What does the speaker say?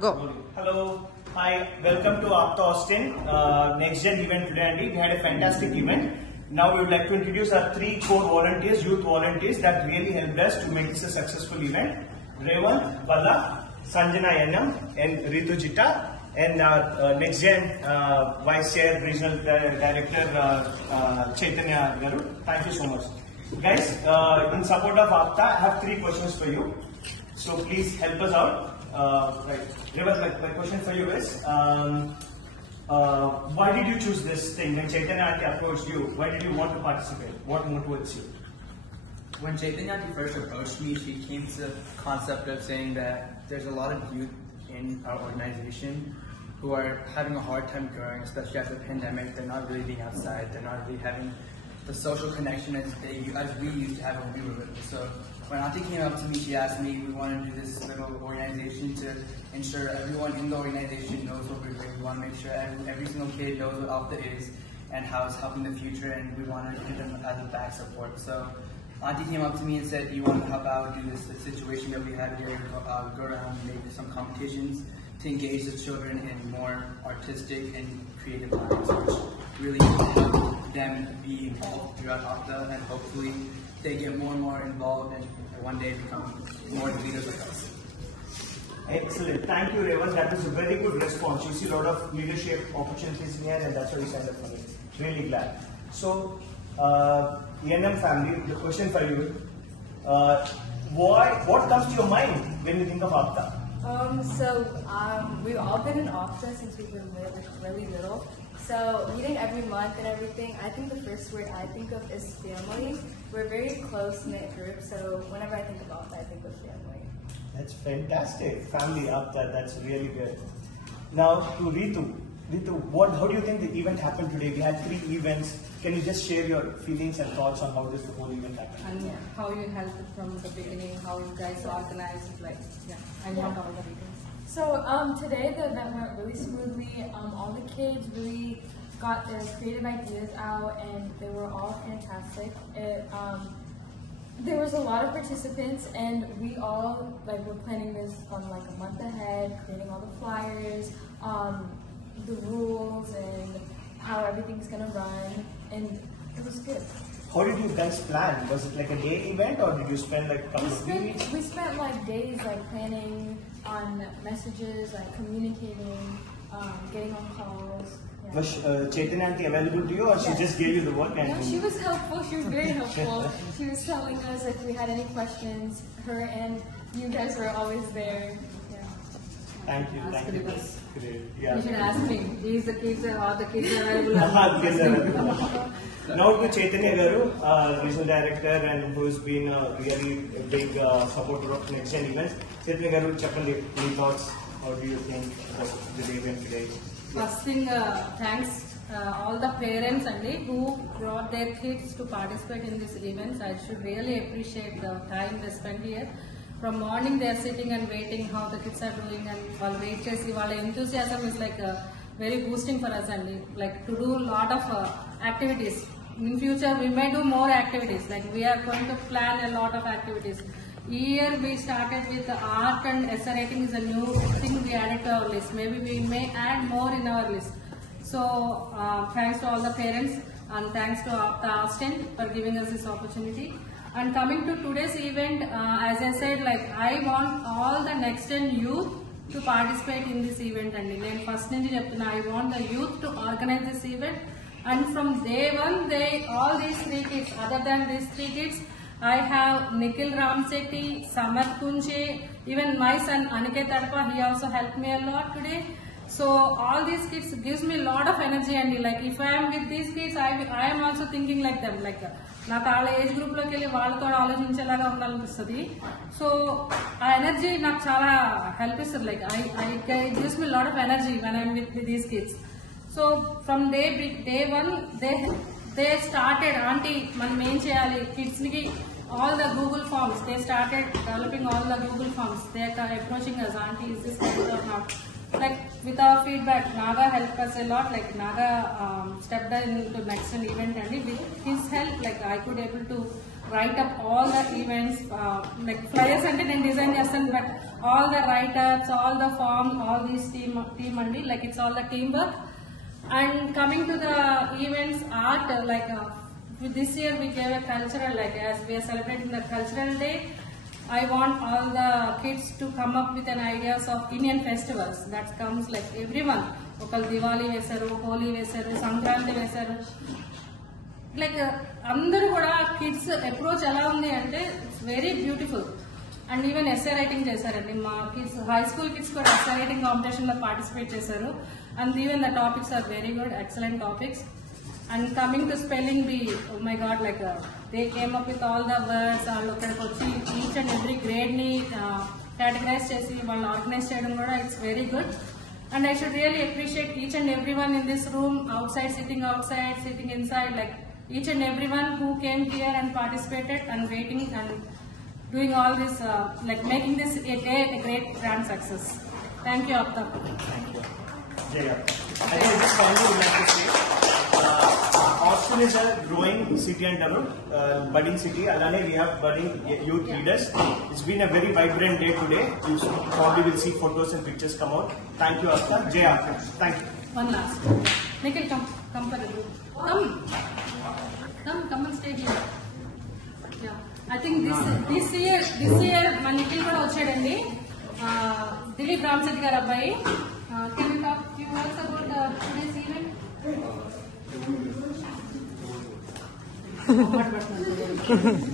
Go. Hello. Hi. Welcome to Apta Austin Next Gen event today. And we had a fantastic event. Now we would like to introduce our three core volunteers, youth volunteers that really helped us to make this a successful event. Revan, Balla, Sanjana Yanam, and Ritu Jitta, and our Next Gen Vice Chair, Regional Director Chaitanya Garu. Thank you so much. Guys, in support of Apta, I have three questions for you. So please help us out. Right. Revan, my question for you is, why did you choose this thing? When Chaitanya Aunty approached you, why did you want to participate? What motivates you? When Chaitanya Aunty first approached me, she came to the concept of saying that there's a lot of youth in our organization who are having a hard time growing, especially after the pandemic. They're not really being outside. They're not really having the social connection as we used to have when we were little. So when Aunty came up to me, she asked me, we want to do this little organization to ensure everyone in the organization knows what we're doing. We want to make sure every single kid knows what Apta is and how it's helping the future, and we want to give them as a back support. So Aunty came up to me and said, you want to help out do this situation that we have here, go around and make some competitions to engage the children in more artistic and creative lives, which really help them be involved throughout Apta, and hopefully they get more and more involved and one day become more leaders like us. Excellent. Thank you, Revan. That was a very good response. You see a lot of leadership opportunities in here, and that's why you signed up for me. Really glad. So, ENM family, the question for you, what comes to your mind when you think of Apta? We've all been in Apta since we were really little. So meeting every month and everything, I think the first word I think of is family. We're a very close-knit group, so whenever I think of Apta, I think of family. That's fantastic. Family Apta, that's really good. Now to Ritu. Ritu, how do you think the event happened today? We had 3 events. Can you just share your feelings and thoughts on how this whole event happened? And how you helped it from the beginning, how you guys organized, I want all the details. So today the event went really smoothly. All the kids really got their creative ideas out, and they were all fantastic. There was a lot of participants, and we all were planning this from a month ahead, creating all the flyers, the rules, and how everything's gonna run, and it was good. How did you guys plan? Was it like a day event, or did you spend a couple of weeks? We spent days planning on messages, communicating, getting on calls. Yeah. Was Chaitanya Aunty available to you, or she just gave you the work? No, she was helpful. She was very helpful. She was telling us if we had any questions. Her and you guys were always there. Yeah. Thank you. Thank you. That's great. Yeah. You should ask me. These the kids are all the kids are available. Now to Chaitanya Garu, Regional Director, and who has been a really big supporter of Next Gen events. Chaitanya Garu, Chappandi, any thoughts? How do you think about the event today? First thing, thanks all the parents who brought their kids to participate in this event. I should really appreciate the time they spent here. From morning they are sitting and waiting how the kids are doing, and while wait chesi, while enthusiasm is very boosting for us, to do a lot of activities. In future we may do more activities, we are going to plan a lot of activities. Here we started with art and essay writing is a new thing we added to our list. Maybe we may add more in our list. So thanks to all the parents, and thanks to Apta Austin for giving us this opportunity. And coming to today's event, as I said, I want all the Next Gen youth to participate in this event. And first I want the youth to organize this event. And from day one, all these 3 kids, other than these 3 kids, I have Nikhil Ramsetti, Samarth Kunje, even my son Aniket Adpa, he also helped me a lot today. So all these kids gives me a lot of energy, and if I am with these kids, I am also thinking like them. నాకు వాళ్ళ age group లోకి వెళ్ళి వాళ్ళతో ఆలోచించేలాగా ఉండాలనిపిస్తుంది. So ఆ energy నాకు చాలా help ఇస్తుంది. It gives me a lot of energy when I'm with these kids. So from day one, they started, auntie మనం ఏం చేయాలి kids కి all the Google forms. They started developing all the Google forms. They are approaching us, auntie, is this correct or not? With our feedback, Naga helped us a lot. Naga stepped into Next Gen event, and with his help, I could able to write up all the events, flyers and then design but all the write-ups, all the forms, all these team andi, like it's all the teamwork. And coming to the events, art, this year we gave a cultural, like as we are celebrating the cultural day, I want all the kids to come up with an ideas of Indian festivals. That comes like everyone. Okal Diwali vesaru, Holi vesaru, Sankranti vesaru. Like andaru kuda kids approach ela undi ante it's very beautiful. And even essay writing chesarandi. Ma kids, high school kids kuda essay writing competition lo participate chesaru. And even the topics are very good, excellent topics. And coming to spelling bee, oh my god, like they came up with all the words, each and every grade ni categorize chesi, one organize cheyadam kuda, it's very good. And I should really appreciate each and everyone in this room, outside, sitting inside, like each and everyone who came here and participated and waiting and doing all this, like making this a day a great grand success. Thank you, Apta. Thank you. Jay Apta. I think this finally would like to say, Austin is a growing city and budding city. Alane we have budding youth leaders. It's been a very vibrant day today. You probably will see photos and pictures come out. Thank you, Apta. Jay Apta. Thank you. One last. Nikhil, come for the group. Come and stay here. Yeah. I think this year my Nikhil kuda vachadandi. Dilip Ramsetti garu abbayi. Can you talk few words about today's event?